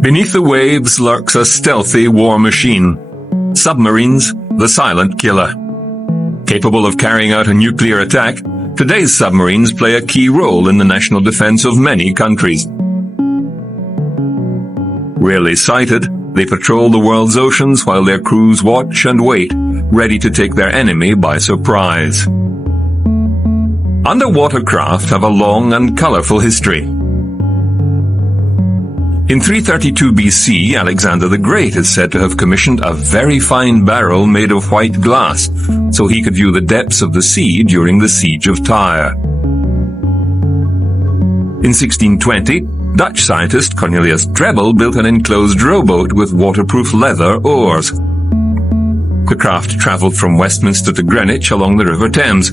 Beneath the waves lurks a stealthy war machine. Submarines, the silent killer. Capable of carrying out a nuclear attack, today's submarines play a key role in the national defense of many countries. Rarely sighted, they patrol the world's oceans while their crews watch and wait, ready to take their enemy by surprise. Underwater craft have a long and colorful history. In 332 BC, Alexander the Great is said to have commissioned a very fine barrel made of white glass, so he could view the depths of the sea during the siege of Tyre. In 1620, Dutch scientist Cornelius Drebbel built an enclosed rowboat with waterproof leather oars. The craft travelled from Westminster to Greenwich along the River Thames.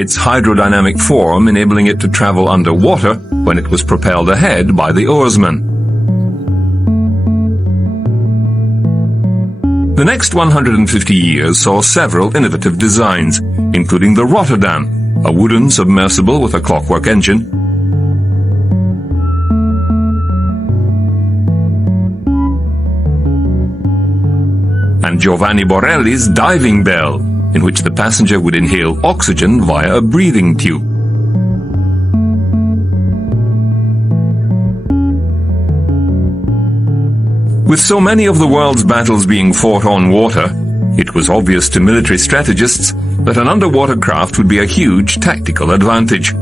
Its hydrodynamic form enabling it to travel underwater when it was propelled ahead by the oarsmen. The next 150 years saw several innovative designs, including the Rotterdam, a wooden submersible with a clockwork engine, and Giovanni Borelli's diving bell, in which the passenger would inhale oxygen via a breathing tube. With so many of the world's battles being fought on water, it was obvious to military strategists that an underwater craft would be a huge tactical advantage.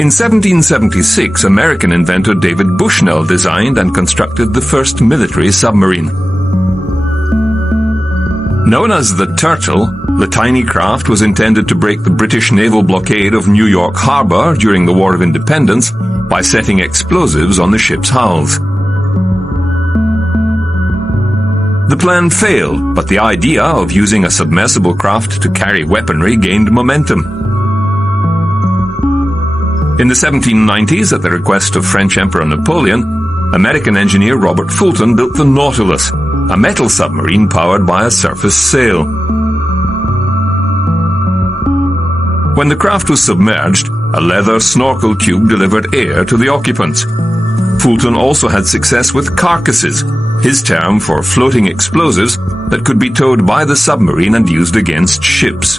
In 1776, American inventor David Bushnell designed and constructed the first military submarine. Known as the Turtle, the tiny craft was intended to break the British naval blockade of New York Harbor during the War of Independence by setting explosives on the ship's hulls. The plan failed, but the idea of using a submersible craft to carry weaponry gained momentum. In the 1790s, at the request of French Emperor Napoleon, American engineer Robert Fulton built the Nautilus, a metal submarine powered by a surface sail. When the craft was submerged, a leather snorkel tube delivered air to the occupants. Fulton also had success with carcasses, his term for floating explosives that could be towed by the submarine and used against ships.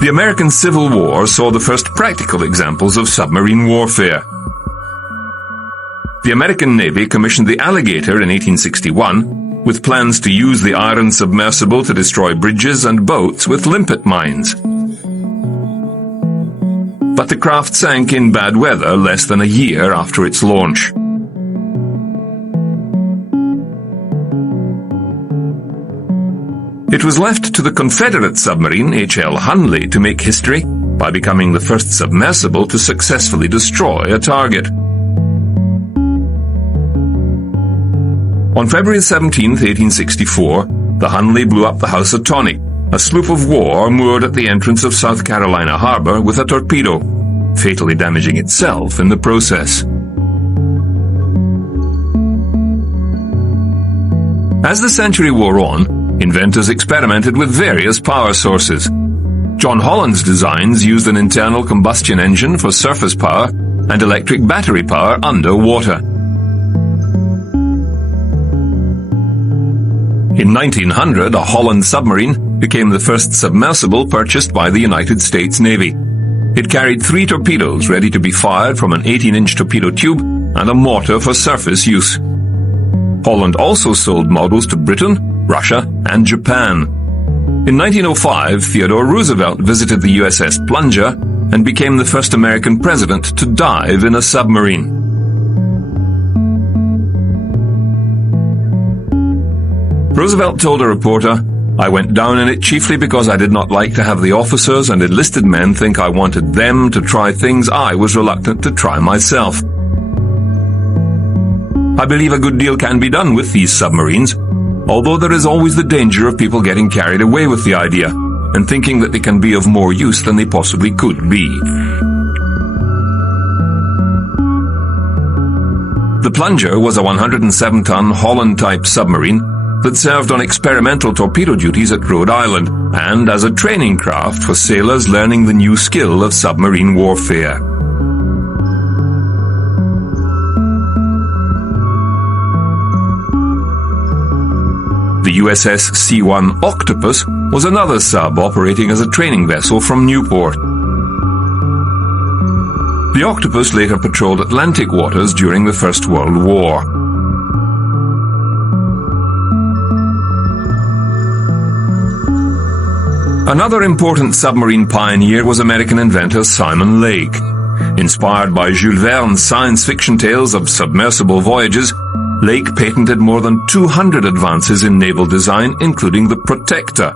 The American Civil War saw the first practical examples of submarine warfare. The American Navy commissioned the Alligator in 1861, with plans to use the iron submersible to destroy bridges and boats with limpet mines. But the craft sank in bad weather less than a year after its launch. It was left to the Confederate submarine H.L. Hunley to make history by becoming the first submersible to successfully destroy a target. On February 17, 1864, the Hunley blew up the Housatonic, a sloop of war moored at the entrance of South Carolina Harbor with a torpedo, fatally damaging itself in the process. As the century wore on, inventors experimented with various power sources. John Holland's designs used an internal combustion engine for surface power and electric battery power underwater. In 1900, a Holland submarine became the first submersible purchased by the United States Navy. It carried 3 torpedoes ready to be fired from an 18-inch torpedo tube and a mortar for surface use. Holland also sold models to Britain, Russia, and Japan. In 1905, Theodore Roosevelt visited the USS Plunger and became the first American president to dive in a submarine. Roosevelt told a reporter, "I went down in it chiefly because I did not like to have the officers and enlisted men think I wanted them to try things I was reluctant to try myself." I believe a good deal can be done with these submarines, although there is always the danger of people getting carried away with the idea and thinking that they can be of more use than they possibly could be. The Plunger was a 107-ton Holland-type submarine that served on experimental torpedo duties at Rhode Island and as a training craft for sailors learning the new skill of submarine warfare. The USS C-1 Octopus was another sub operating as a training vessel from Newport. The Octopus later patrolled Atlantic waters during the First World War. Another important submarine pioneer was American inventor Simon Lake. Inspired by Jules Verne's science fiction tales of submersible voyages, Lake patented more than 200 advances in naval design, including the Protector,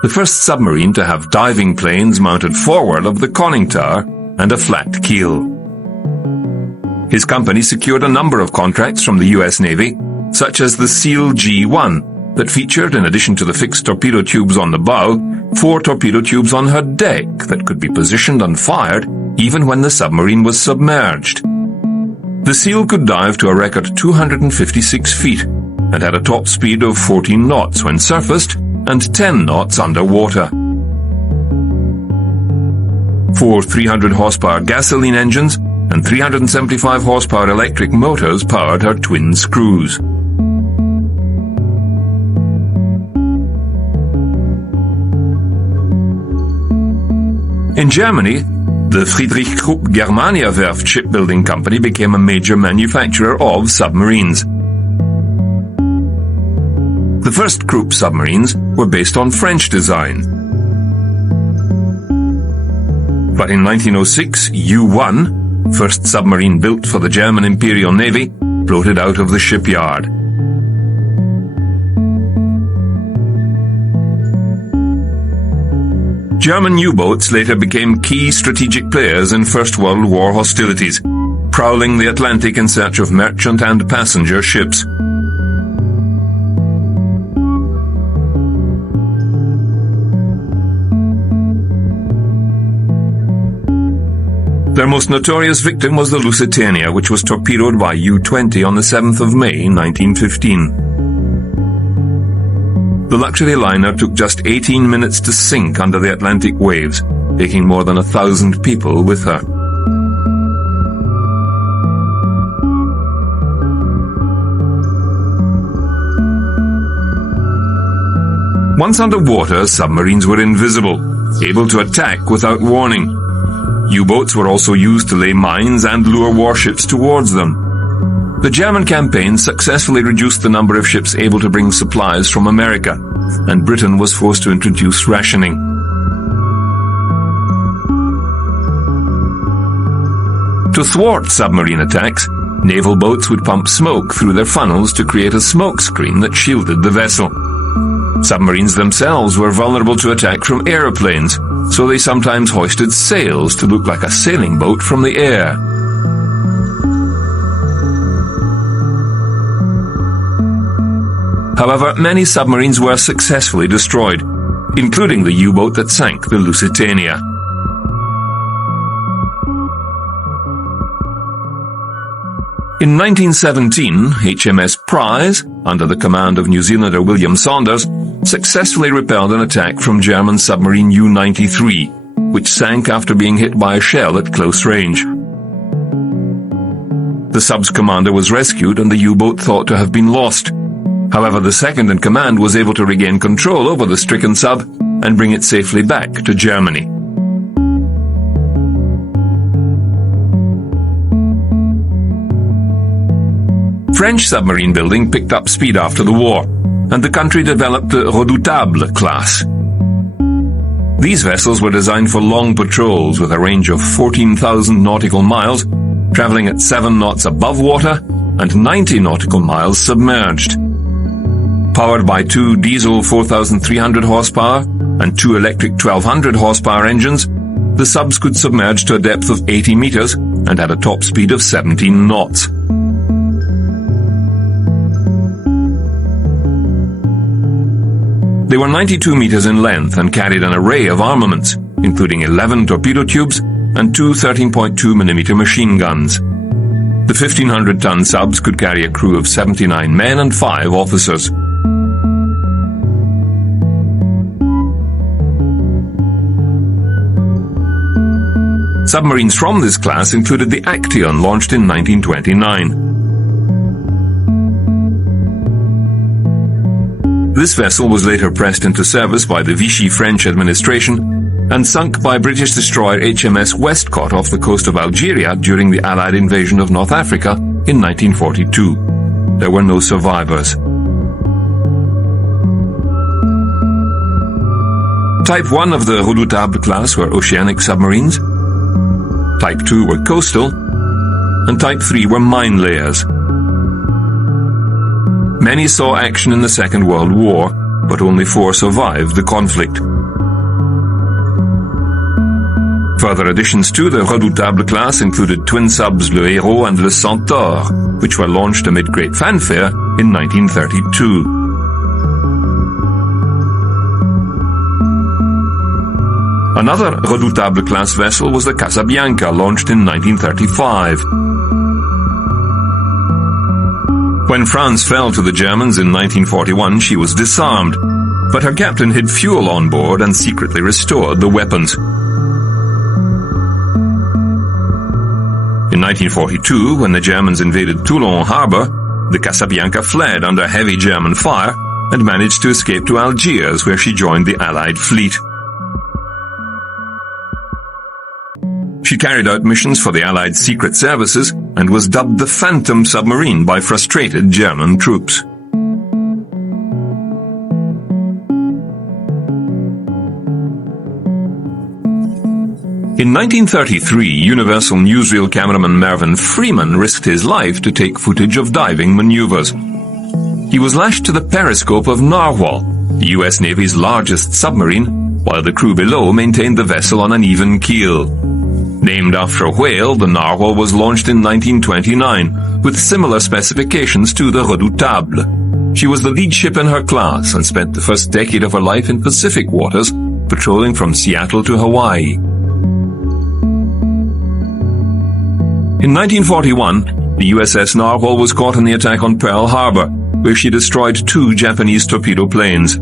the first submarine to have diving planes mounted forward of the conning tower and a flat keel. His company secured a number of contracts from the U.S. Navy, such as the SEAL G-1, that featured, in addition to the fixed torpedo tubes on the bow, 4 torpedo tubes on her deck that could be positioned and fired even when the submarine was submerged. The SEAL could dive to a record 256 feet and had a top speed of 14 knots when surfaced and 10 knots underwater. 4 300 horsepower gasoline engines and 375 horsepower electric motors powered her twin screws. In Germany, the Friedrich Krupp Germania Werft shipbuilding company became a major manufacturer of submarines. The first Krupp submarines were based on French design. But in 1906, U-1, first submarine built for the German Imperial Navy, floated out of the shipyard. German U-boats later became key strategic players in First World War hostilities, prowling the Atlantic in search of merchant and passenger ships. Their most notorious victim was the Lusitania, which was torpedoed by U-20 on the 7th of May, 1915. The luxury liner took just 18 minutes to sink under the Atlantic waves, taking more than 1,000 people with her. Once underwater, submarines were invisible, able to attack without warning. U-boats were also used to lay mines and lure warships towards them. The German campaign successfully reduced the number of ships able to bring supplies from America, and Britain was forced to introduce rationing. To thwart submarine attacks, naval boats would pump smoke through their funnels to create a smoke screen that shielded the vessel. Submarines themselves were vulnerable to attack from aeroplanes, so they sometimes hoisted sails to look like a sailing boat from the air. However, many submarines were successfully destroyed, including the U-boat that sank the Lusitania. In 1917, HMS Prize, under the command of New Zealander William Saunders, successfully repelled an attack from German submarine U-93, which sank after being hit by a shell at close range. The sub's commander was rescued and the U-boat thought to have been lost. However, the second-in-command was able to regain control over the stricken sub and bring it safely back to Germany. French submarine building picked up speed after the war, and the country developed the Redoutable class. These vessels were designed for long patrols with a range of 14,000 nautical miles, traveling at 7 knots above water and 90 nautical miles submerged. Powered by 2 diesel 4,300 horsepower and 2 electric 1,200 horsepower engines, the subs could submerge to a depth of 80 meters and had a top speed of 17 knots. They were 92 meters in length and carried an array of armaments, including 11 torpedo tubes and 2 13.2mm machine guns. The 1,500-ton subs could carry a crew of 79 men and 5 officers. Submarines from this class included the Action, launched in 1929. This vessel was later pressed into service by the Vichy French administration and sunk by British destroyer HMS Westcott off the coast of Algeria during the Allied invasion of North Africa in 1942. There were no survivors. Type 1 of the Redoutable class were oceanic submarines, Type 2 were coastal, and Type 3 were mine layers. Many saw action in the Second World War, but only 4 survived the conflict. Further additions to the Redoutable class included twin subs Le Héros and Le Centaure, which were launched amid great fanfare in 1932. Another Redoutable class vessel was the Casabianca, launched in 1935. When France fell to the Germans in 1941, she was disarmed, but her captain hid fuel on board and secretly restored the weapons. In 1942, when the Germans invaded Toulon harbor, the Casabianca fled under heavy German fire and managed to escape to Algiers, where she joined the Allied fleet. She carried out missions for the Allied secret services and was dubbed the Phantom Submarine by frustrated German troops. In 1933, Universal newsreel cameraman Mervyn Freeman risked his life to take footage of diving maneuvers. He was lashed to the periscope of Narwhal, the U.S. Navy's largest submarine, while the crew below maintained the vessel on an even keel. Named after a whale, the Narwhal was launched in 1929, with similar specifications to the Redoutable. She was the lead ship in her class and spent the first decade of her life in Pacific waters, patrolling from Seattle to Hawaii. In 1941, the USS Narwhal was caught in the attack on Pearl Harbor, where she destroyed 2 Japanese torpedo planes.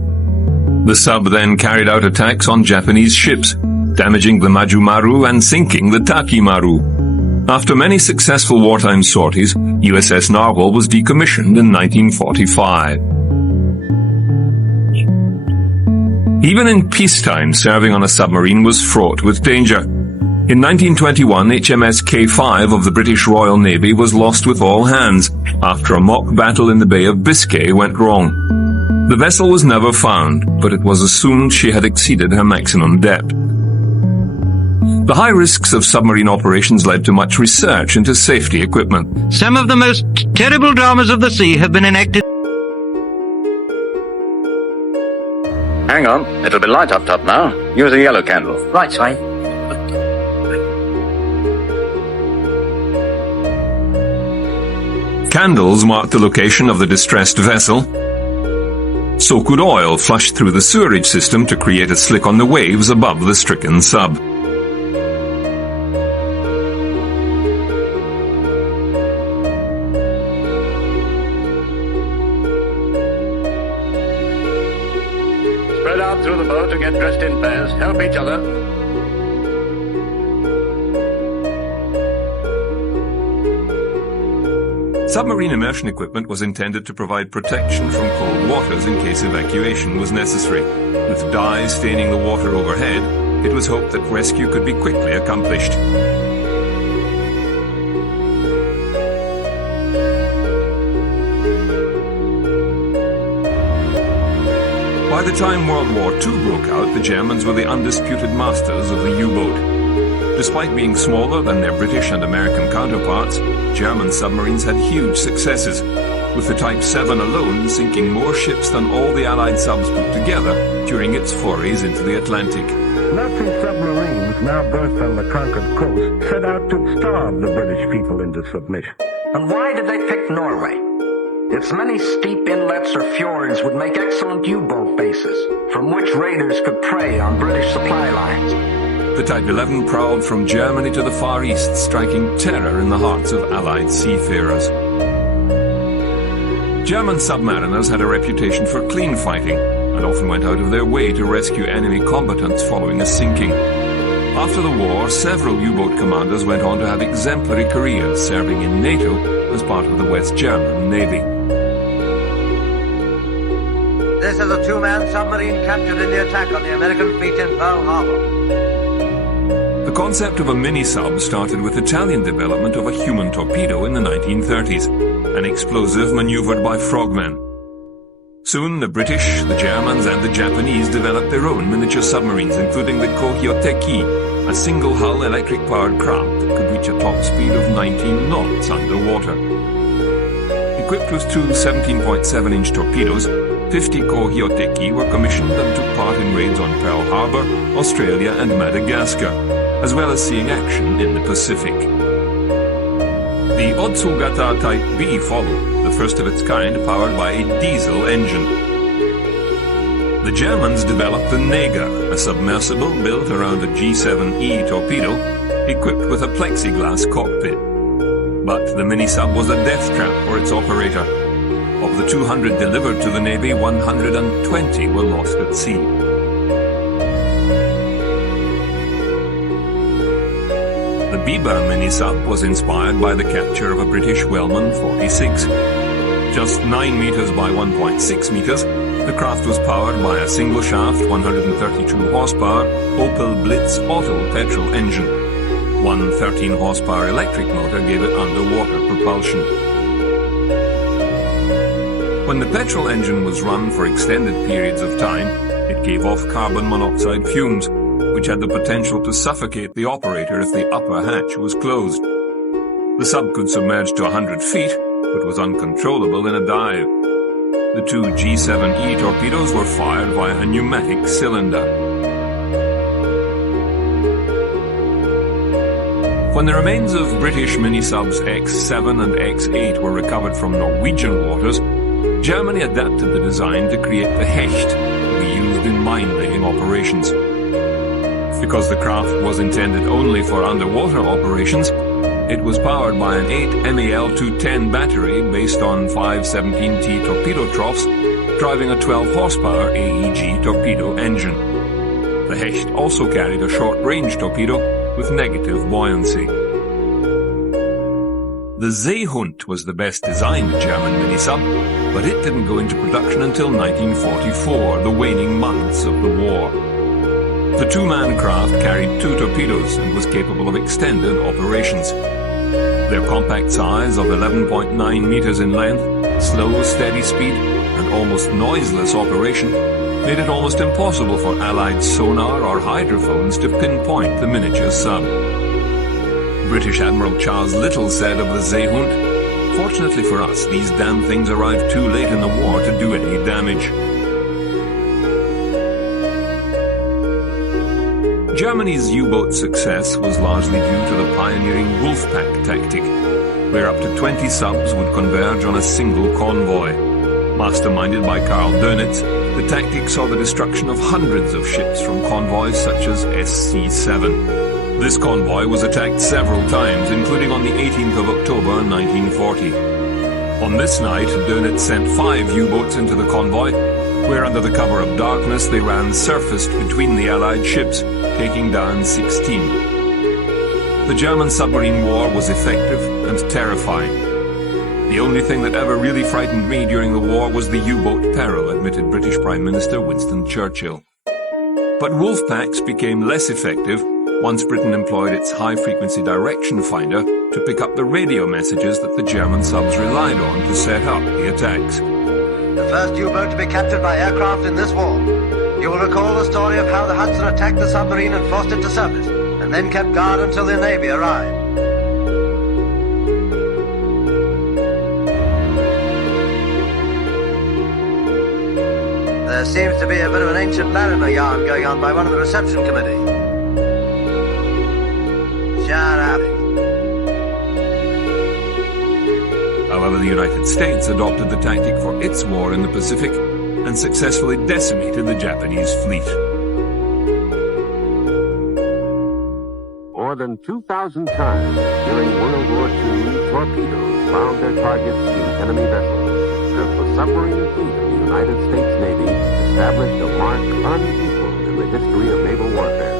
The sub then carried out attacks on Japanese ships, damaging the Majumaru and sinking the Takimaru. After many successful wartime sorties, USS Narwhal was decommissioned in 1945. Even in peacetime, serving on a submarine was fraught with danger. In 1921, HMS K5 of the British Royal Navy was lost with all hands after a mock battle in the Bay of Biscay went wrong. The vessel was never found, but it was assumed she had exceeded her maximum depth. The high risks of submarine operations led to much research into safety equipment. Some of the most terrible dramas of the sea have been enacted. Hang on, it'll be light up top now. Use a yellow candle. Right, Swain. Candles marked the location of the distressed vessel. So could oil flushed through the sewerage system to create a slick on the waves above the stricken sub. Spread out through the boat and get dressed in pairs. Help each other. Submarine immersion equipment was intended to provide protection from cold waters in case evacuation was necessary. With dyes staining the water overhead, it was hoped that rescue could be quickly accomplished. By the time World War II broke out, the Germans were the undisputed masters of the U-boat. Despite being smaller than their British and American counterparts, German submarines had huge successes, with the Type 7 alone sinking more ships than all the Allied subs put together during its forays into the Atlantic. Nazi submarines, now berthed on the conquered coast, set out to starve the British people into submission. And why did they pick Norway? Its many steep inlets or fjords would make excellent U-boat bases, from which raiders could prey on British supply lines. The Type 11 prowled from Germany to the Far East, striking terror in the hearts of Allied seafarers. German submariners had a reputation for clean fighting and often went out of their way to rescue enemy combatants following a sinking. After the war, several U-boat commanders went on to have exemplary careers, serving in NATO as part of the West German Navy. This is a two-man submarine captured in the attack on the American fleet in Pearl Harbor. The concept of a mini-sub started with Italian development of a human torpedo in the 1930s, an explosive maneuvered by frogmen. Soon the British, the Germans and the Japanese developed their own miniature submarines, including the Kohyoteki, a single-hull electric-powered craft that could reach a top speed of 19 knots underwater. Equipped with two 17.7-inch torpedoes, 50 Kohyoteki were commissioned and took part in raids on Pearl Harbor, Australia and Madagascar, as well as seeing action in the Pacific. The Otsugata Type B followed, the first of its kind powered by a diesel engine. The Germans developed the Neger, a submersible built around a G7E torpedo, equipped with a plexiglass cockpit. But the mini-sub was a death trap for its operator. Of the 200 delivered to the Navy, 120 were lost at sea. The Biber mini-sub was inspired by the capture of a British Wellman 46. Just 9 meters by 1.6 meters, the craft was powered by a single-shaft, 132 horsepower Opel Blitz Auto petrol engine. One 13-horsepower electric motor gave it underwater propulsion. When the petrol engine was run for extended periods of time, it gave off carbon monoxide fumes, which had the potential to suffocate the operator if the upper hatch was closed. The sub could submerge to 100 feet, but was uncontrollable in a dive. The two G7E torpedoes were fired via a pneumatic cylinder. When the remains of British mini-subs X7 and X8 were recovered from Norwegian waters, Germany adapted the design to create the Hecht to be used in mine-laying operations. Because the craft was intended only for underwater operations, it was powered by an 8 MAL-210 battery based on 5 17T torpedo troughs, driving a 12-horsepower AEG torpedo engine. The Hecht also carried a short-range torpedo with negative buoyancy. The Seehund was the best designed German mini-sub, but it didn't go into production until 1944, the waning months of the war. The two-man craft carried 2 torpedoes and was capable of extended operations. Their compact size of 11.9 meters in length, slow, steady speed, and almost noiseless operation made it almost impossible for Allied sonar or hydrophones to pinpoint the miniature sub. British Admiral Charles Little said of the Seehund, "Fortunately for us, these damn things arrived too late in the war to do any damage." Germany's U-boat success was largely due to the pioneering Wolfpack tactic, where up to 20 subs would converge on a single convoy. Masterminded by Karl Dönitz, the tactic saw the destruction of hundreds of ships from convoys such as SC-7. This convoy was attacked several times, including on the 18th of October 1940. On this night, Dönitz sent 5 U-boats into the convoy, where under the cover of darkness they ran surfaced between the Allied ships, taking down 16. The German submarine war was effective and terrifying. The only thing that ever really frightened me during the war was the U-boat peril, admitted British Prime Minister Winston Churchill. But Wolfpacks became less effective once Britain employed its high-frequency direction finder to pick up the radio messages that the German subs relied on to set up the attacks. The first U-boat to be captured by aircraft in this war. You will recall the story of how the Hudson attacked the submarine and forced it to surface, and then kept guard until the Navy arrived. There seems to be a bit of an ancient Larimer yarn going on by one of the reception committee. Shut up. However, the United States adopted the tactic for its war in the Pacific and successfully decimated the Japanese fleet. More than 2,000 times during World War II, torpedoes found their targets in enemy vessels, as the submarine fleet of the United States Navy established a mark unequaled in the history of naval warfare.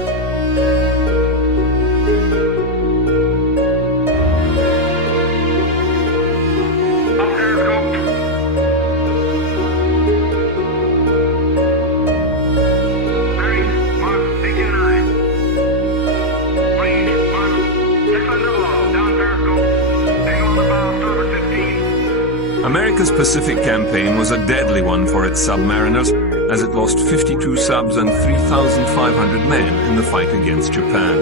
America's Pacific campaign was a deadly one for its submariners, as it lost 52 subs and 3,500 men in the fight against Japan.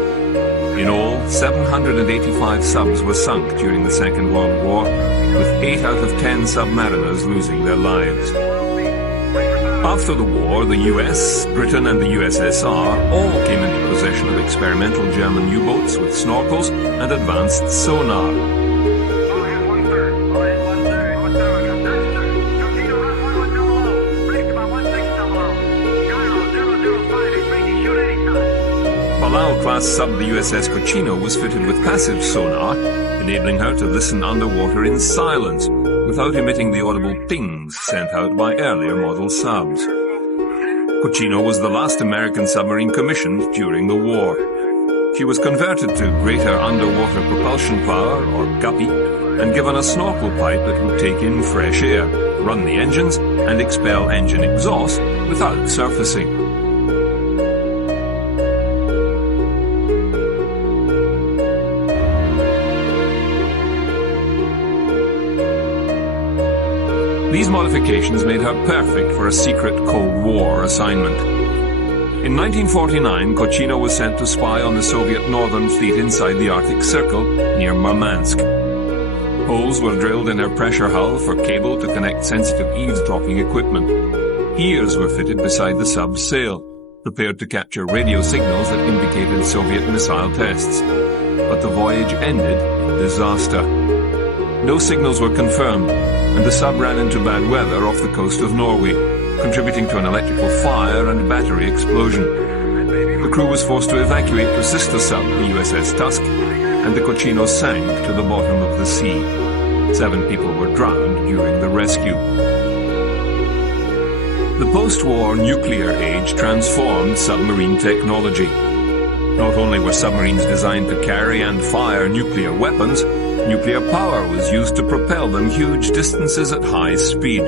In all, 785 subs were sunk during the Second World War, with 8 out of 10 submariners losing their lives. After the war, the US, Britain and the USSR all came into possession of experimental German U-boats with snorkels and advanced sonar. Palau-class sub the USS Cochino was fitted with passive sonar, enabling her to listen underwater in silence, without emitting the audible pings sent out by earlier model subs. Cochino was the last American submarine commissioned during the war. She was converted to greater underwater propulsion power, or guppy, and given a snorkel pipe that would take in fresh air, run the engines, and expel engine exhaust without surfacing. These modifications made her perfect for a secret Cold War assignment. In 1949, Cochino was sent to spy on the Soviet Northern Fleet inside the Arctic Circle near Murmansk. Holes were drilled in her pressure hull for cable to connect sensitive eavesdropping equipment. Ears were fitted beside the sub's sail, prepared to capture radio signals that indicated Soviet missile tests. But the voyage ended in disaster. No signals were confirmed, and the sub ran into bad weather off the coast of Norway, contributing to an electrical fire and battery explosion. The crew was forced to evacuate the sister sub, the USS Tusk, and the Cochino sank to the bottom of the sea. 7 people were drowned during the rescue. The post-war nuclear age transformed submarine technology. Not only were submarines designed to carry and fire nuclear weapons, nuclear power was used to propel them huge distances at high speed.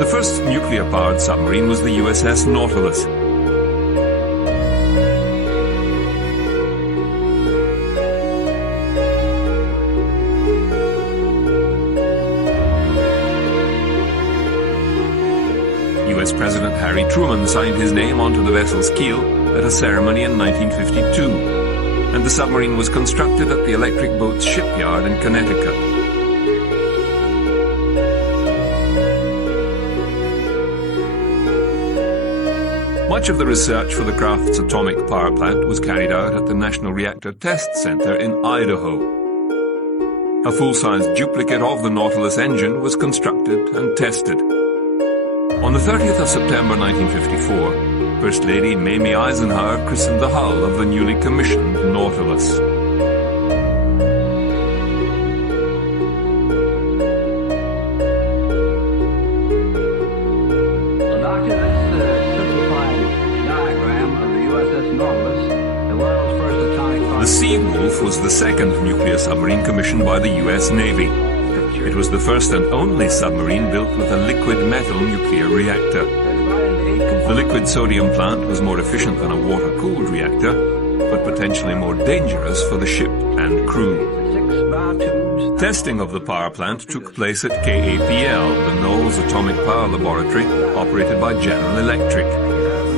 The first nuclear-powered submarine was the USS Nautilus. US President Harry Truman signed his name onto the vessel's keel at a ceremony in 1952. And the submarine was constructed at the Electric Boats Shipyard in Connecticut. Much of the research for the craft's atomic power plant was carried out at the National Reactor Test Center in Idaho. A full-size duplicate of the Nautilus engine was constructed and tested. On the 30th of September 1954, First Lady Mamie Eisenhower christened the hull of the newly commissioned Nautilus. The Seawolf was the second nuclear submarine commissioned by the U.S. Navy. It was the first and only submarine built with a liquid metal nuclear reactor. The liquid sodium plant was more efficient than a water-cooled reactor, but potentially more dangerous for the ship and crew. Testing of the power plant took place at KAPL, the Knowles Atomic Power Laboratory, operated by General Electric.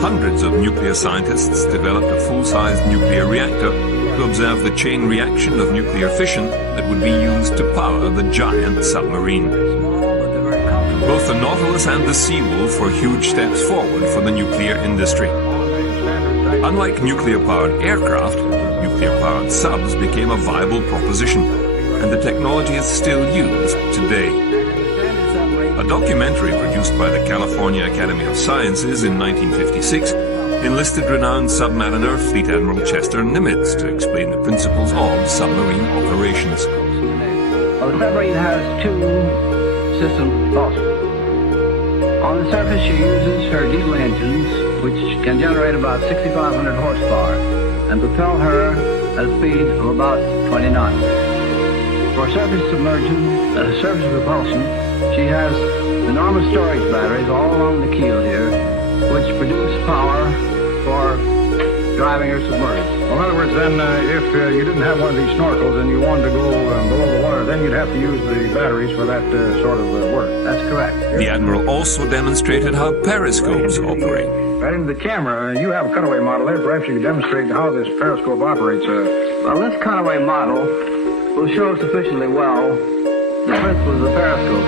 Hundreds of nuclear scientists developed a full-sized nuclear reactor to observe the chain reaction of nuclear fission that would be used to power the giant submarine. Both the Nautilus and the Seawolf were huge steps forward for the nuclear industry. Unlike nuclear-powered aircraft, nuclear-powered subs became a viable proposition, and the technology is still used today. A documentary produced by the California Academy of Sciences in 1956 enlisted renowned submariner Fleet Admiral Chester Nimitz to explain the principles of submarine operations. Well, the submarine has two systems also. On the surface, she uses her diesel engines, which can generate about 6,500 horsepower and propel her at a speed of about 20 knots. For surface submersion, surface propulsion, she has enormous storage batteries all along the keel here, which produce power for driving her submerged. Well, in other words, then, if you didn't have one of these snorkels and you wanted to go below the water, then you'd have to use the batteries for that sort of work. That's correct. The Admiral also demonstrated how periscopes operate. Right into the camera, you have a cutaway model there. Perhaps you could demonstrate how this periscope operates. Well, this cutaway model will show sufficiently well the principles of the periscope.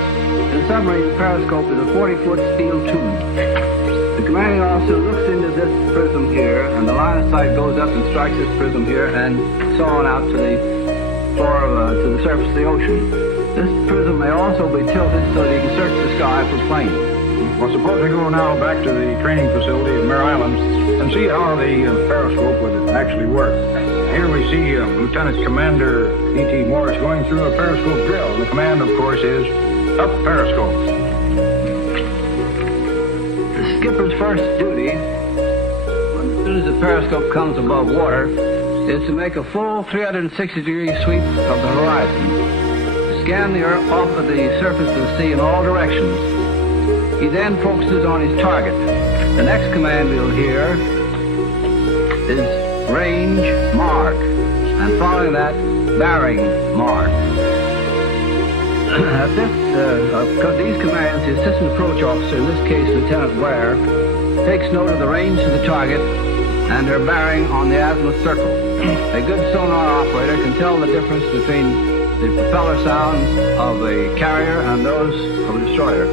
In a submarine, the periscope is a 40-foot steel tube. The commanding officer looks into this prism here, and the line of sight goes up and strikes this prism here and so on out to the floor to the surface of the ocean. This prism may also be tilted so that you can search the sky for planes. Well, suppose we go now back to the training facility at Mare Island and see how the periscope would actually work. Here we see Lieutenant Commander E.T. Morris going through a periscope drill. The command, of course, is up periscope. The skipper's first duty, as soon as the periscope comes above water, is to make a full 360-degree sweep of the horizon, to scan the earth off of the surface of the sea in all directions. He then focuses on his target. The next command we'll hear is range mark, and following that, bearing mark. At these commands, the assistant approach officer, in this case Lieutenant Ware, takes note of the range to the target and her bearing on the azimuth circle. A good sonar operator can tell the difference between the propeller sounds of a carrier and those of a destroyer.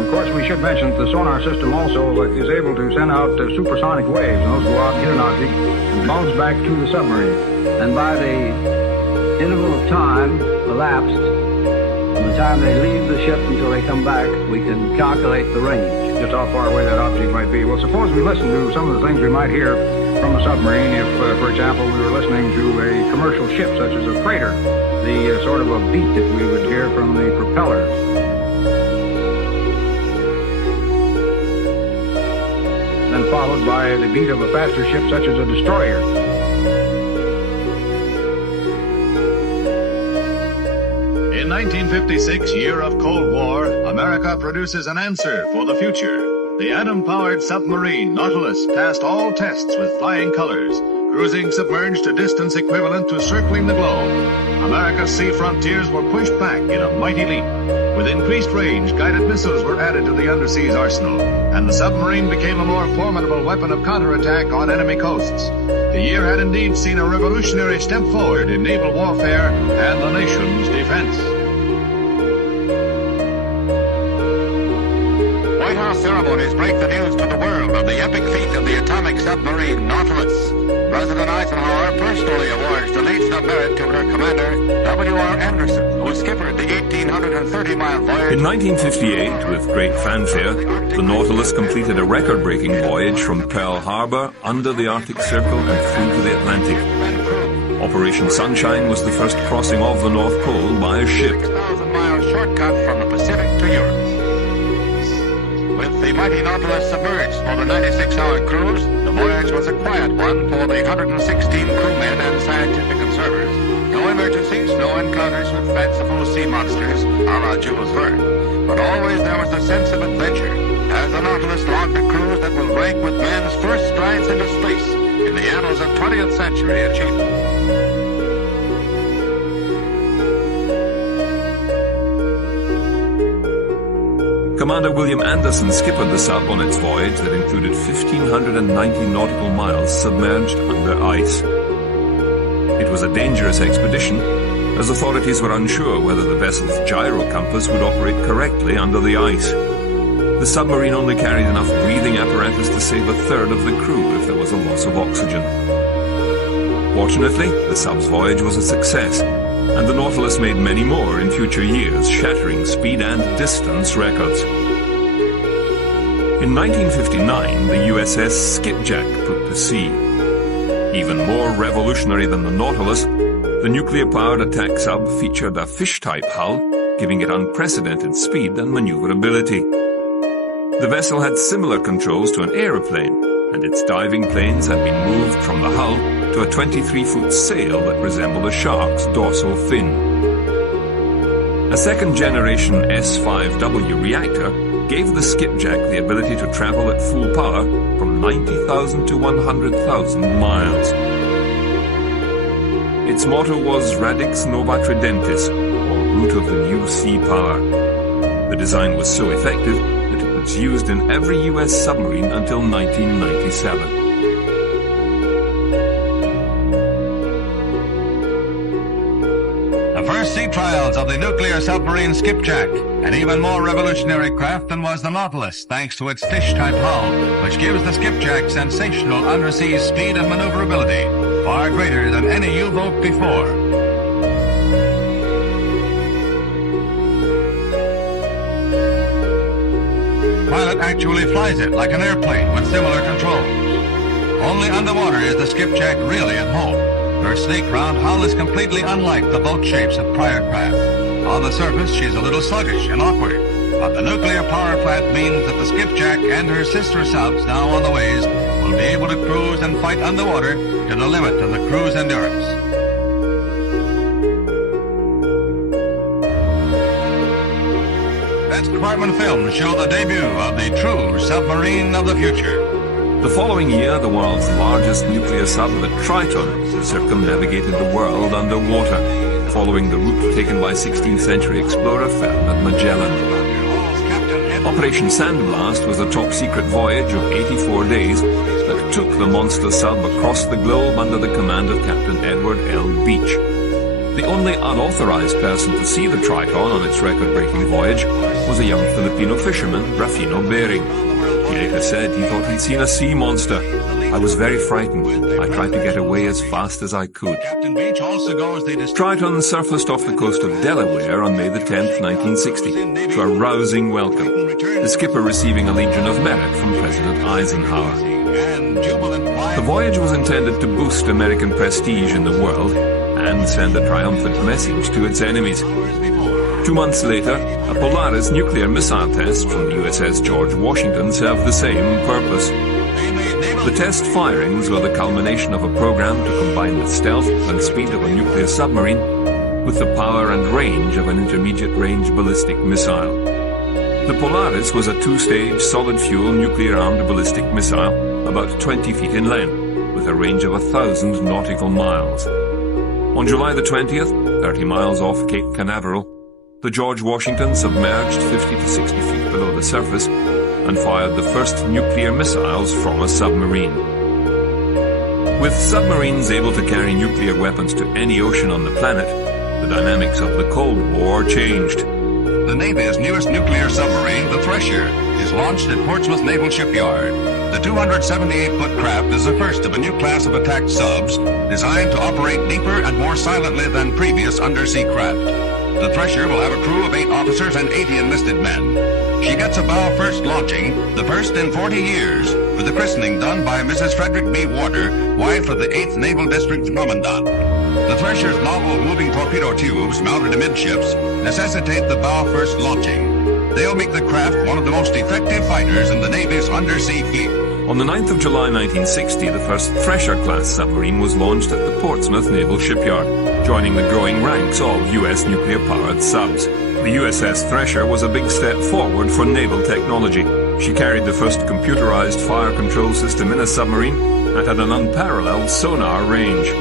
Of course, we should mention that the sonar system also is able to send out supersonic waves, and those go out and hit an object and bounce back to the submarine. And by the interval of time elapsed, from the time they leave the ship until they come back, we can calculate the range. Just how far away that object might be. Well, suppose we listen to some of the things we might hear from a submarine if, for example, we were listening to a commercial ship such as a freighter, the sort of a beat that we would hear from the propellers. Then followed by the beat of a faster ship such as a destroyer. In 1956, year of Cold War, America produces an answer for the future. The atom-powered submarine Nautilus passed all tests with flying colors, cruising submerged to distance equivalent to circling the globe. America's sea frontiers were pushed back in a mighty leap. With increased range, guided missiles were added to the underseas arsenal, and the submarine became a more formidable weapon of counterattack on enemy coasts. The year had indeed seen a revolutionary step forward in naval warfare and the nation's defense. White House ceremonies break the news to the world of the epic feat of the atomic submarine Nautilus. President Eisenhower personally awards the Legion of Merit to her commander, W.R. Anderson, who skippered the 1,830-mile voyage. In 1958, with great fanfare, the Nautilus completed a record-breaking voyage from Pearl Harbor under the Arctic Circle and through to the Atlantic. Operation Sunshine was the first crossing of the North Pole by a ship. 6,000-mile shortcut from the Pacific to Europe. With the mighty Nautilus submerged for the 96-hour cruise, the voyage was a quiet one for the 116 crewmen and scientific observers. No emergencies, no encounters with fanciful sea monsters a la Jules Verne. But always there was a sense of adventure, as the Nautilus logged a cruise that will rank with man's first strides into space in the annals of 20th century achievement. Commander William Anderson skippered the sub on its voyage that included 1,590 nautical miles submerged under ice. It was a dangerous expedition, as authorities were unsure whether the vessel's gyro compass would operate correctly under the ice. The submarine only carried enough breathing apparatus to save a third of the crew if there was a loss of oxygen. Fortunately, the sub's voyage was a success, and the Nautilus made many more in future years, shattering speed and distance records. In 1959, the USS Skipjack put to sea. Even more revolutionary than the Nautilus, the nuclear-powered attack sub featured a fish-type hull, giving it unprecedented speed and maneuverability. The vessel had similar controls to an aeroplane, and its diving planes had been moved from the hull to a 23-foot sail that resembled a shark's dorsal fin. A second-generation S5W reactor gave the Skipjack the ability to travel at full power from 90,000 to 100,000 miles. Its motto was Radix Nova Tridentis, or Root of the New Sea Power. The design was so effective that it was used in every US submarine until 1997. The first sea trials of the nuclear submarine Skipjack, an even more revolutionary craft than was the Nautilus, thanks to its fish-type hull, which gives the Skipjack sensational undersea speed and maneuverability, far greater than any U-boat before. Pilot actually flies it like an airplane with similar controls. Only underwater is the Skipjack really at home. Her sleek round hull is completely unlike the boat shapes of prior craft. On the surface, she's a little sluggish and awkward, but the nuclear power plant means that the Skipjack and her sister subs now on the ways will be able to cruise and fight underwater to the limit of the crew's endurance. Best Department films show the debut of the true submarine of the future. The following year, the world's largest nuclear sub, the Triton, circumnavigated the world underwater, following the route taken by 16th century explorer Ferdinand Magellan. Operation Sandblast was a top-secret voyage of 84 days that took the monster sub across the globe under the command of Captain Edward L. Beach. The only unauthorized person to see the Triton on its record-breaking voyage was a young Filipino fisherman, Rafino Bering. He later said he thought he'd seen a sea monster. I was very frightened. I tried to get away as fast as I could. Triton surfaced off the coast of Delaware on May the 10th, 1960, to a rousing welcome, the skipper receiving a Legion of Merit from President Eisenhower. The voyage was intended to boost American prestige in the world and send a triumphant message to its enemies. 2 months later, a Polaris nuclear missile test from the USS George Washington served the same purpose. The test firings were the culmination of a program to combine the stealth and speed of a nuclear submarine with the power and range of an intermediate-range ballistic missile. The Polaris was a 2-stage solid-fuel nuclear-armed ballistic missile about 20 feet in length, with a range of 1,000 nautical miles. On July the 20th, 30 miles off Cape Canaveral, the George Washington submerged 50 to 60 feet below the surface and fired the first nuclear missiles from a submarine. With submarines able to carry nuclear weapons to any ocean on the planet, the dynamics of the Cold War changed. The Navy's newest nuclear submarine, the Thresher, is launched at Portsmouth Naval Shipyard. The 278-foot craft is the first of a new class of attack subs designed to operate deeper and more silently than previous undersea craft. The Thresher will have a crew of 8 officers and 80 enlisted men. She gets a bow first launching, the first in 40 years, with the christening done by Mrs. Frederick B. Warder, wife of the 8th Naval District Commandant. The Thresher's novel moving torpedo tubes mounted amidships necessitate the bow first launching. They'll make the craft one of the most effective fighters in the Navy's undersea fleet. On the 9th of July 1960, the first Thresher-class submarine was launched at the Portsmouth Naval Shipyard, joining the growing ranks of U.S. nuclear-powered subs. The USS Thresher was a big step forward for naval technology. She carried the first computerized fire control system in a submarine and had an unparalleled sonar range.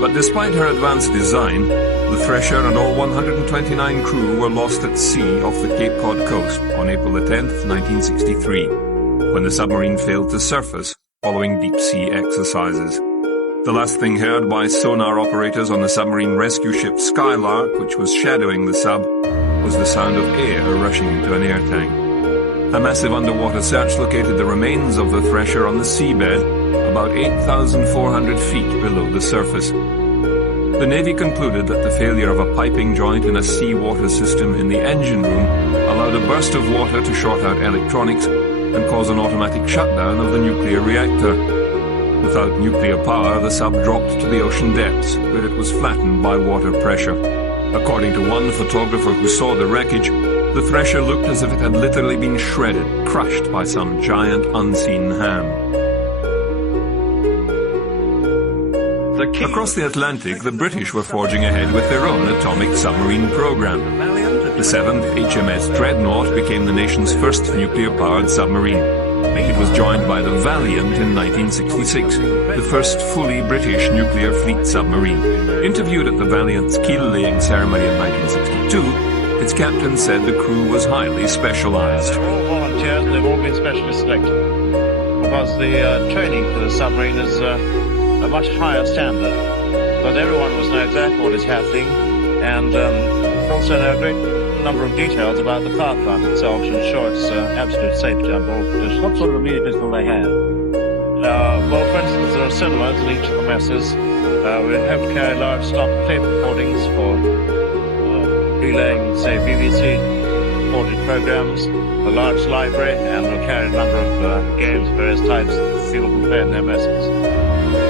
But despite her advanced design, the Thresher and all 129 crew were lost at sea off the Cape Cod coast on April the 10th, 1963. When the submarine failed to surface following deep-sea exercises. The last thing heard by sonar operators on the submarine rescue ship Skylark, which was shadowing the sub, was the sound of air rushing into an air tank. A massive underwater search located the remains of the Thresher on the seabed, about 8,400 feet below the surface. The Navy concluded that the failure of a piping joint in a seawater system in the engine room allowed a burst of water to short out electronics and cause an automatic shutdown of the nuclear reactor. Without nuclear power, the sub dropped to the ocean depths, where it was flattened by water pressure. According to one photographer who saw the wreckage, the Thresher looked as if it had literally been shredded, crushed by some giant unseen hand. Across the Atlantic, the British were forging ahead with their own atomic submarine program. The 7th HMS Dreadnought became the nation's first nuclear-powered submarine. It was joined by the Valiant in 1966, the first fully British nuclear fleet submarine. Interviewed at the Valiant's keel-laying ceremony in 1962, its captain said the crew was highly specialized. They're all volunteers and they've all been specially selected because the training for the submarine is a much higher standard, because everyone must know exactly what is happening and also know a great number of details about the power plant itself to ensure its absolute safety on board. What sort of vehicles will they have? Well, for instance, there are cinemas in each of the messes. We have to carry large stock tape recordings for relaying, say, BBC recorded programs, a large library, and we'll carry a number of games of various types that people can play in their messes.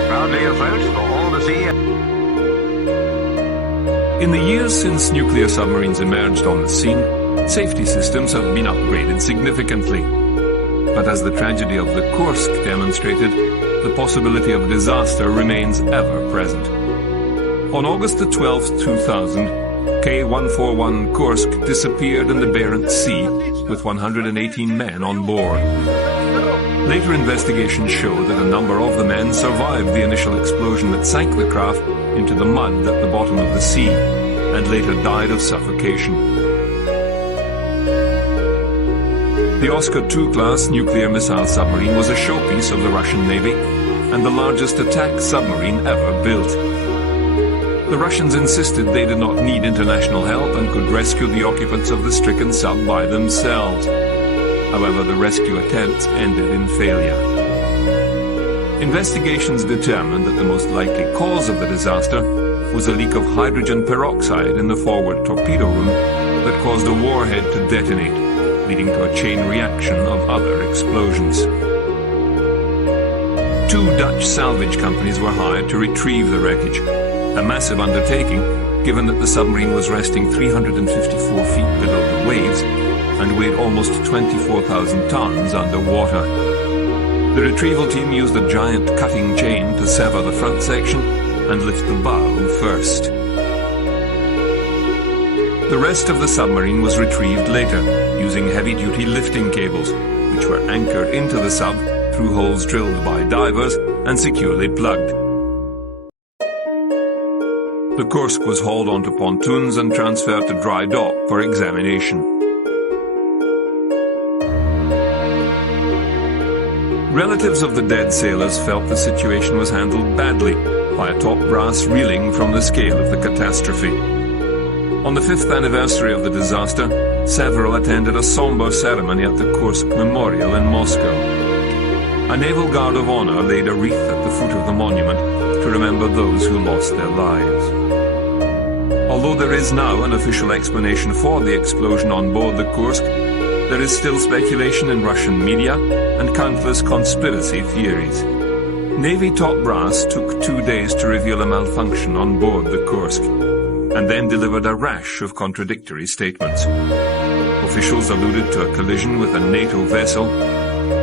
Proudly afloat for all to see. In the years since nuclear submarines emerged on the scene, safety systems have been upgraded significantly. But as the tragedy of the Kursk demonstrated, the possibility of disaster remains ever present. On August the 12th, 2000, K-141 Kursk disappeared in the Barents Sea with 118 men on board. Later investigations showed that a number of the men survived the initial explosion that sank the craft into the mud at the bottom of the sea, and later died of suffocation. The Oscar II class nuclear missile submarine was a showpiece of the Russian Navy and the largest attack submarine ever built. The Russians insisted they did not need international help and could rescue the occupants of the stricken sub by themselves. However, the rescue attempts ended in failure. Investigations determined that the most likely cause of the disaster was a leak of hydrogen peroxide in the forward torpedo room that caused a warhead to detonate, leading to a chain reaction of other explosions. 2 Dutch salvage companies were hired to retrieve the wreckage, a massive undertaking given that the submarine was resting 354 feet below the waves and weighed almost 24,000 tons underwater. The retrieval team used a giant cutting chain to sever the front section and lift the bow first. The rest of the submarine was retrieved later, using heavy-duty lifting cables, which were anchored into the sub through holes drilled by divers and securely plugged. The Kursk was hauled onto pontoons and transferred to dry dock for examination. Relatives of the dead sailors felt the situation was handled badly by a top brass reeling from the scale of the catastrophe. On the 5th anniversary of the disaster, several attended a somber ceremony at the Kursk Memorial in Moscow. A Naval Guard of Honor laid a wreath at the foot of the monument to remember those who lost their lives. Although there is now an official explanation for the explosion on board the Kursk, there is still speculation in Russian media and countless conspiracy theories. Navy top brass took 2 days to reveal a malfunction on board the Kursk, and then delivered a rash of contradictory statements. Officials alluded to a collision with a NATO vessel.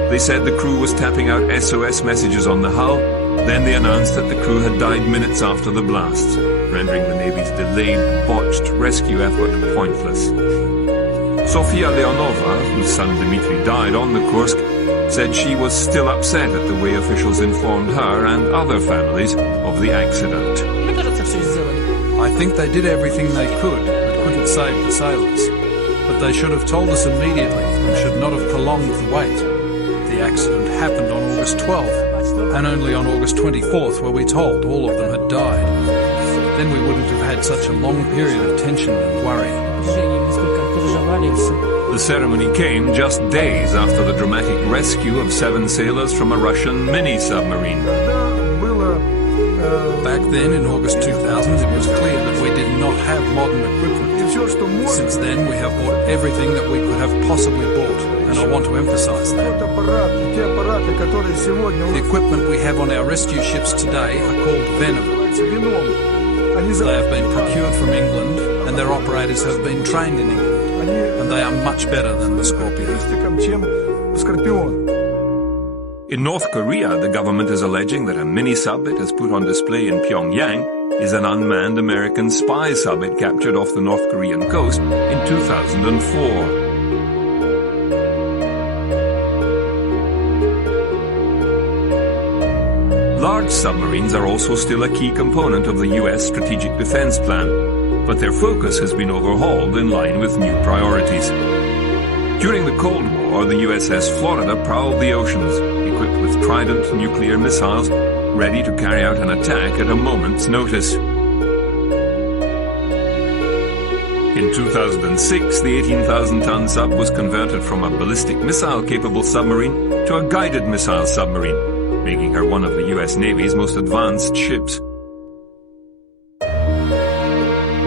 They said the crew was tapping out SOS messages on the hull, then they announced that the crew had died minutes after the blasts, rendering the Navy's delayed, botched rescue effort pointless. Sofia Leonova, whose son Dmitry died on the Kursk, said she was still upset at the way officials informed her and other families of the accident. I think they did everything they could, but couldn't save the sailors. But they should have told us immediately and should not have prolonged the wait. The accident happened on August 12th, and only on August 24th were we told all of them had died. Then we wouldn't have had such a long period of tension and worry. The ceremony came just days after the dramatic rescue of 7 sailors from a Russian mini-submarine. Back then, in August 2000, it was clear that we did not have modern equipment. Since then, we have bought everything that we could have possibly bought, and I want to emphasize that. The equipment we have on our rescue ships today are called Venom. They have been procured from England, and their operators have been trained in England, and they are much better than the Scorpion. In North Korea, the government is alleging that a mini-sub it has put on display in Pyongyang is an unmanned American spy sub it captured off the North Korean coast in 2004. Large submarines are also still a key component of the U.S. Strategic Defense Plan, but their focus has been overhauled in line with new priorities. During the Cold War, the USS Florida prowled the oceans, equipped with Trident nuclear missiles, ready to carry out an attack at a moment's notice. In 2006, the 18,000-ton sub was converted from a ballistic missile-capable submarine to a guided missile submarine, making her one of the U.S. Navy's most advanced ships.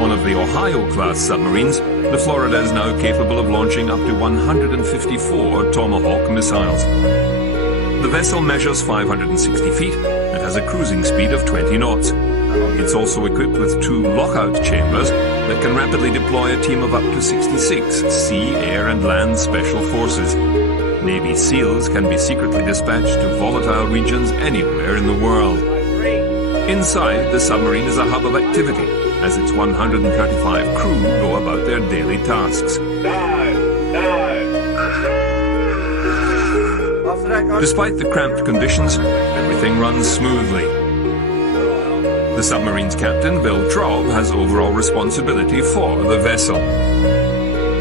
One of the Ohio-class submarines, the Florida is now capable of launching up to 154 Tomahawk missiles. The vessel measures 560 feet and has a cruising speed of 20 knots. It's also equipped with 2 lockout chambers that can rapidly deploy a team of up to 66 sea, air, and land special forces. Navy SEALs can be secretly dispatched to volatile regions anywhere in the world. Inside, the submarine is a hub of activity, as its 135 crew go about their daily tasks. Despite the cramped conditions, everything runs smoothly. The submarine's captain, Bill Traub, has overall responsibility for the vessel.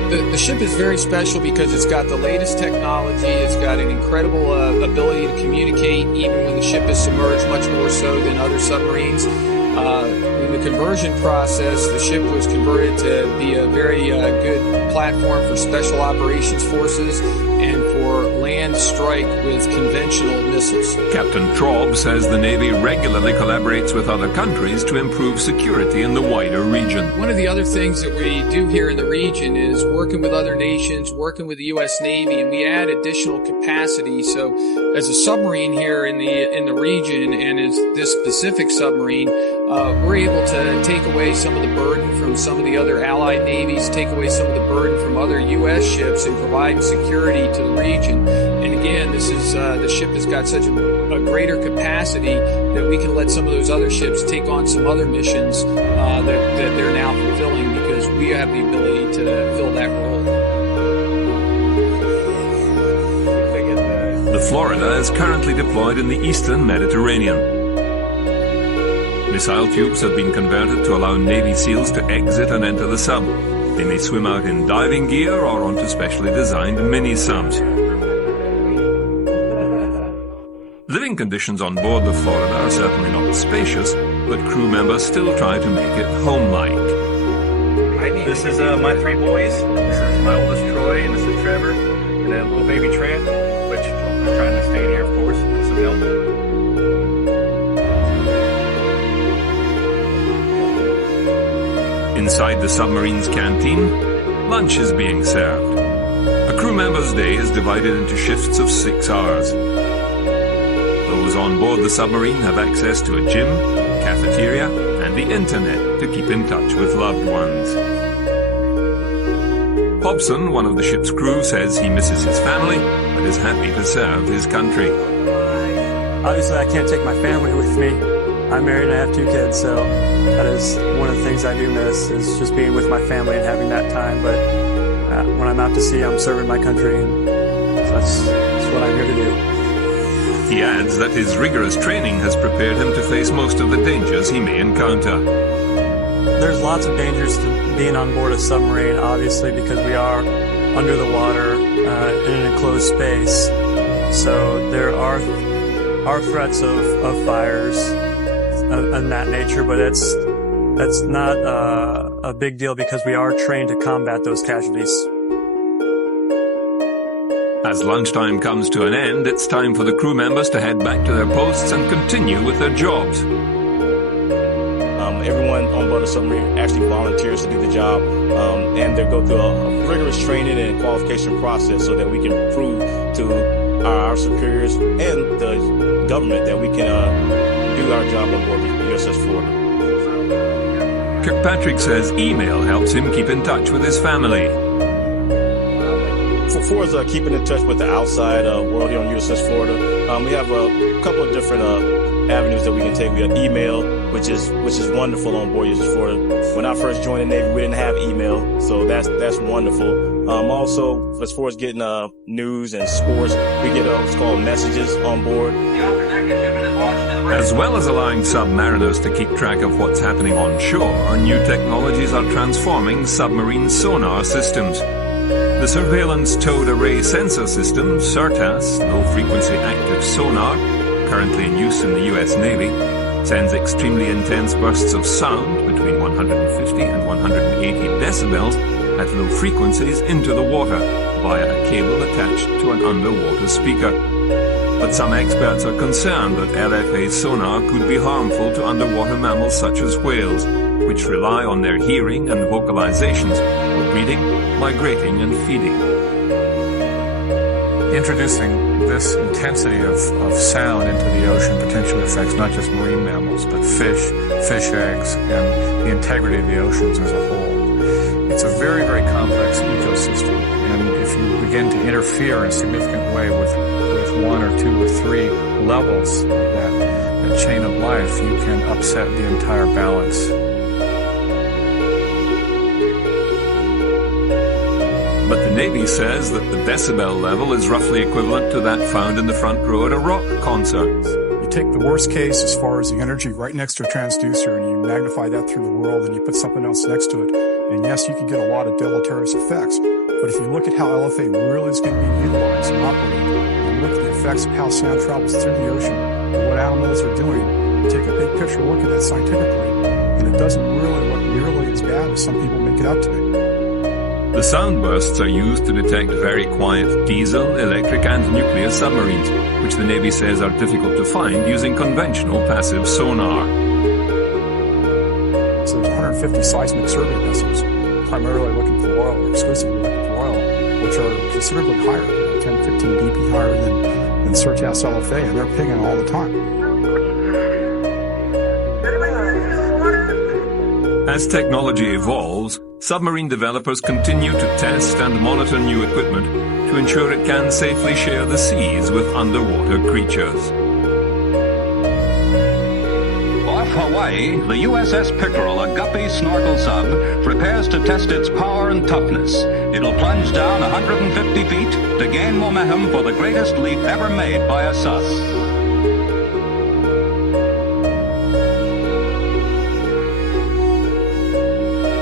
The ship is very special because it's got the latest technology. It's got an incredible ability to communicate even when the ship is submerged, much more so than other submarines. In the conversion process, the ship was converted to be a very good platform for special operations forces and for land strike with conventional missiles. Captain Traub says the Navy regularly collaborates with other countries to improve security in the wider region. One of the other things that we do here in the region is working with other nations, working with the U.S. Navy, and we add additional capacity. So as a submarine here in the region, and as this specific submarine, we're able to take away some of the burden from some of the other allied navies, take away some of the burden from other U.S. ships, and provide security to the region. And again, this is the ship has got such a greater capacity that we can let some of those other ships take on some other missions that they're now fulfilling because we have the ability to fill that role. The Florida is currently deployed in the eastern Mediterranean. Missile tubes have been converted to allow Navy SEALs to exit and enter the sub. They may swim out in diving gear or onto specially designed mini-subs. Living conditions on board the Florida are certainly not spacious, but crew members still try to make it home-like. This is my 3 boys. This is my oldest Troy, and this is Trevor, and a little baby Trent, which I'm trying to stay in here, of course, with some help. Inside the submarine's canteen, lunch is being served. A crew member's day is divided into shifts of 6 hours. Those on board the submarine have access to a gym, cafeteria, and the internet to keep in touch with loved ones. Hobson, one of the ship's crew, says he misses his family, but is happy to serve his country. Obviously, I can't take my family with me. I'm married and I have 2 kids, so that is one of the things I do miss is just being with my family and having that time. But when I'm out to sea, I'm serving my country, and that's what I'm here to do. He adds that his rigorous training has prepared him to face most of the dangers he may encounter. There's lots of dangers to being on board a submarine, obviously, because we are under the water in an enclosed space. So there are threats of fires and that nature, but that's not a big deal because we are trained to combat those casualties. As lunchtime comes to an end, it's time for the crew members to head back to their posts and continue with their jobs. Everyone on board a submarine actually volunteers to do the job, and they go through a rigorous training and qualification process so that we can prove to our superiors and the government that we can do our job on board the USS Florida. Kirkpatrick says email helps him keep in touch with his family. For us keeping in touch with the outside world here on USS Florida, we have a couple of different avenues that we can take. We have email, which is wonderful on board USS Florida. When I first joined the Navy, we didn't have email, so that's wonderful. Also, as far as getting news and sports, we get what's called messages on board. As well as allowing submariners to keep track of what's happening on shore, new technologies are transforming submarine sonar systems. The Surveillance Towed Array Sensor System, SIRTAS, low-frequency active sonar, currently in use in the U.S. Navy, sends extremely intense bursts of sound between 150 and 180 decibels at low frequencies into the water via a cable attached to an underwater speaker. But some experts are concerned that LFA sonar could be harmful to underwater mammals such as whales, which rely on their hearing and vocalizations for breeding, migrating, and feeding. Introducing this intensity of sound into the ocean potentially affects not just marine mammals, but fish eggs, and the integrity of the oceans as a whole. It's a very, very complex ecosystem, and if you begin to interfere in a significant way with one or two or three levels of that chain of life, you can upset the entire balance. But the Navy says that the decibel level is roughly equivalent to that found in the front row at a rock concert. You take the worst case as far as the energy right next to a transducer and you magnify that through the world and you put something else next to it. And yes, you can get a lot of deleterious effects. But if you look at how LFA really is going to be utilized and operated, and look at the effects of how sound travels through the ocean and what animals are doing, you take a big picture look at that scientifically, and it doesn't really look nearly as bad as some people make it out to be. The sound bursts are used to detect very quiet diesel, electric, and nuclear submarines, which the Navy says are difficult to find using conventional passive sonar. So there's 150 seismic survey vessels, primarily looking for oil or exclusively looking for oil, which are considerably higher, 10, 15 dP higher than SIRTAS LFA, and they're pinging all the time. As technology evolves, submarine developers continue to test and monitor new equipment to ensure it can safely share the seas with underwater creatures. Off Hawaii, the USS Pickerel, a guppy snorkel sub, prepares to test its power and toughness. It'll plunge down 150 feet to gain momentum for the greatest leap ever made by a sub.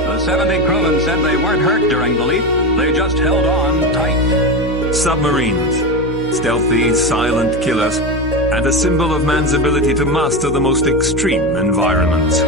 The 70 crewmen said they weren't hurt during the leap. They just held on tight. Submarines, stealthy, silent killers, and a symbol of man's ability to master the most extreme environments.